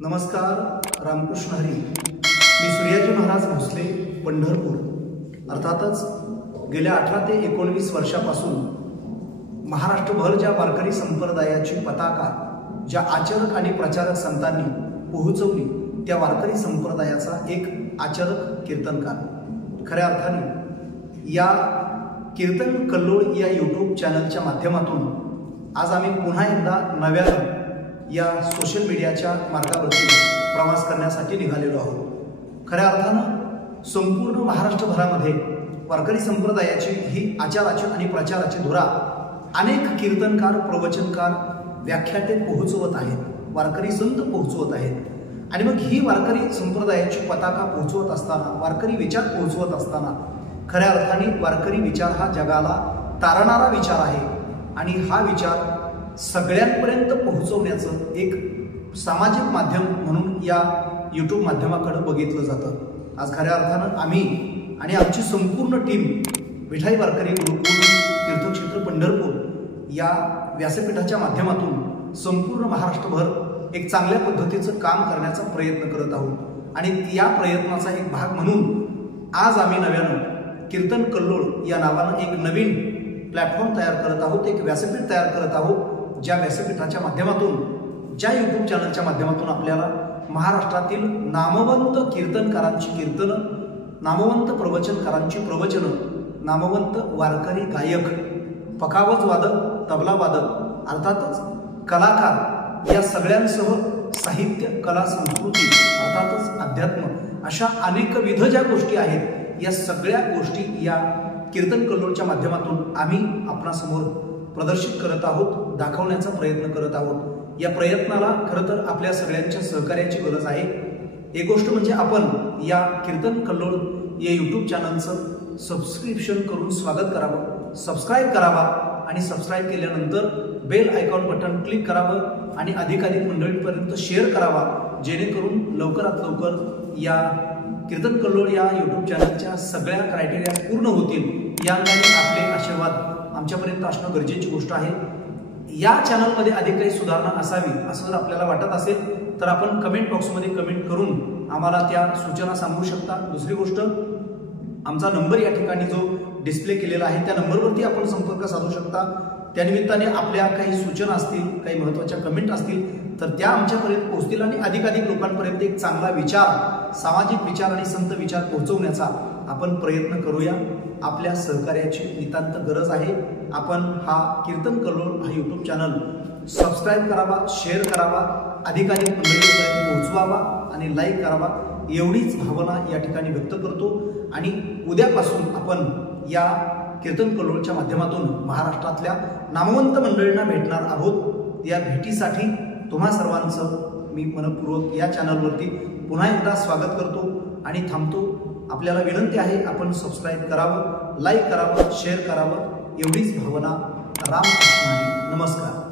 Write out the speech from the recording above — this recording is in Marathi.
नमस्कार, रामकृष्ण हरी। मी सूर्याजी महाराज भोसले, पंढरपूर। अर्थातच गेल्या 18 ते 19 वर्षापासून महाराष्ट्रभर ज्या वारकरी संप्रदायाची पताका ज्या आचरक आणि प्रचारक संतांनी पोहोचवली, त्या वारकरी संप्रदायाचा एक आचरक कीर्तनकार। खऱ्या अर्थाने या कीर्तन कल्लोळ या यूट्यूब चॅनलच्या माध्यमातून आज आम्ही पुन्हा एकदा नव्याने या सोशल मीडियाच्या मार्गावरती प्रवास करण्यासाठी निघालेलो आहोत। खऱ्या अर्थानं संपूर्ण महाराष्ट्रभरामध्ये वारकरी संप्रदायाची ही आचाराची आणि प्रचाराची धुरा अनेक कीर्तनकार, प्रवचनकार, व्याख्याते पोहोचवत आहेत, वारकरी संत पोहोचवत आहेत। आणि मग ही वारकरी संप्रदायाची पताका पोहोचवत असताना, वारकरी विचार पोहोचवत असताना खऱ्या अर्थाने वारकरी विचार हा जगाला तारणारा विचार आहे आणि हा विचार सगळ्यांपर्यंत पोहोचवण्याचं एक सामाजिक माध्यम म्हणून या यूट्यूब माध्यमाकडे बघितलं जातं। आज खऱ्या अर्थानं आम्ही आणि आमची संपूर्ण टीम विठाई वारकरी गुरुकुल तीर्थक्षेत्र पंढरपूर या व्यासपीठाच्या माध्यमातून संपूर्ण महाराष्ट्रभर एक चांगल्या पद्धतीचं काम करण्याचा प्रयत्न करत आहोत। आणि या प्रयत्नाचा एक भाग म्हणून आज आम्ही नव्यानं कीर्तन कल्लोळ या नावानं एक नवीन प्लॅटफॉर्म तयार करत आहोत, एक व्यासपीठ तयार करत आहोत, ज्या व्यासपीठाच्या माध्यमातून, ज्या यूट्यूब चॅनलच्या माध्यमातून आपल्याला महाराष्ट्रातील नामवंत कीर्तनकारांची कीर्तनं, नामवंत प्रवचनकारांची प्रवचनं, नामवंत वारकरी गायक, पखावज वादक, तबला वादक, अर्थातच कलाकार या सगळ्यांसह साहित्य, कला, संस्कृती, अर्थातच अध्यात्म अशा अनेकविध ज्या गोष्टी आहेत, या सगळ्या गोष्टी या कीर्तन कल्लोळच्या माध्यमातून आम्ही आपणासमोर प्रदर्शित करत आहोत, दाखवण्याचा प्रयत्न करत आहोत। या प्रयत्नाला खरं तर आपल्या सगळ्यांच्या सहकार्याची गरज आहे। एक गोष्ट म्हणजे आपण या कीर्तन कल्लोळ या यूट्यूब चॅनलचं सबस्क्रिप्शन करून स्वागत करावं, सबस्क्राईब करावा आणि सबस्क्राईब केल्यानंतर बेल आयकॉन बटन क्लिक करावं आणि अधिकाधिक मंडळींपर्यंत शेअर करावा, जेणेकरून लवकरात लवकर या कीर्तन कल्लोळ या यूट्यूब चॅनलच्या सगळ्या क्रायटेरिया पूर्ण होतील। या अंगाने आपले आशीर्वाद आमच्यापर्यंत असणं गरजेची गोष्ट आहे। या चॅनलमध्ये अधिक काही सुधारणा असावी असं जर आपल्याला वाटत असेल तर आपण कमेंट बॉक्समध्ये कमेंट करून आम्हाला त्या सूचना सांगू शकता। दुसरी गोष्ट, आमचा नंबर या ठिकाणी जो डिस्प्ले केलेला आहे त्या नंबरवरती आपण संपर्क साधू शकता। त्यानिमित्ताने आपल्या काही सूचना असतील, काही महत्त्वाच्या कमेंट असतील तर त्या आमच्यापर्यंत पोहोचतील आणि अधिकाधिक लोकांपर्यंत एक चांगला विचार, सामाजिक विचार आणि संत विचार पोहोचवण्याचा आपण प्रयत्न करूया। आपल्या सहकार्याची नितांत गरज आहे। आपण हा कीर्तन कल्लोळ हा यूट्यूब चॅनल सबस्क्राईब करावा, शेअर करावा, अधिकाधिक मंडळींपर्यंत पोहोचवावा आणि लाईक करावा, एवढीच भावना या ठिकाणी व्यक्त करतो। आणि उद्यापासून आपण या कीर्तन कल्लोळच्या माध्यमातून महाराष्ट्रातल्या नामवंत मंडळींना भेटणार आहोत। या भेटीसाठी तुम्हा सर्वांचं मी मनपूर्वक या चॅनलवरती पुन्हा एकदा स्वागत करतो आणि थांबतो। आपल्याला विनंती आहे, आपण सबस्क्राईब करावं, लाईक करावं, शेअर करावं, एवढीच भावना। रामकृष्ण हरी। नमस्कार।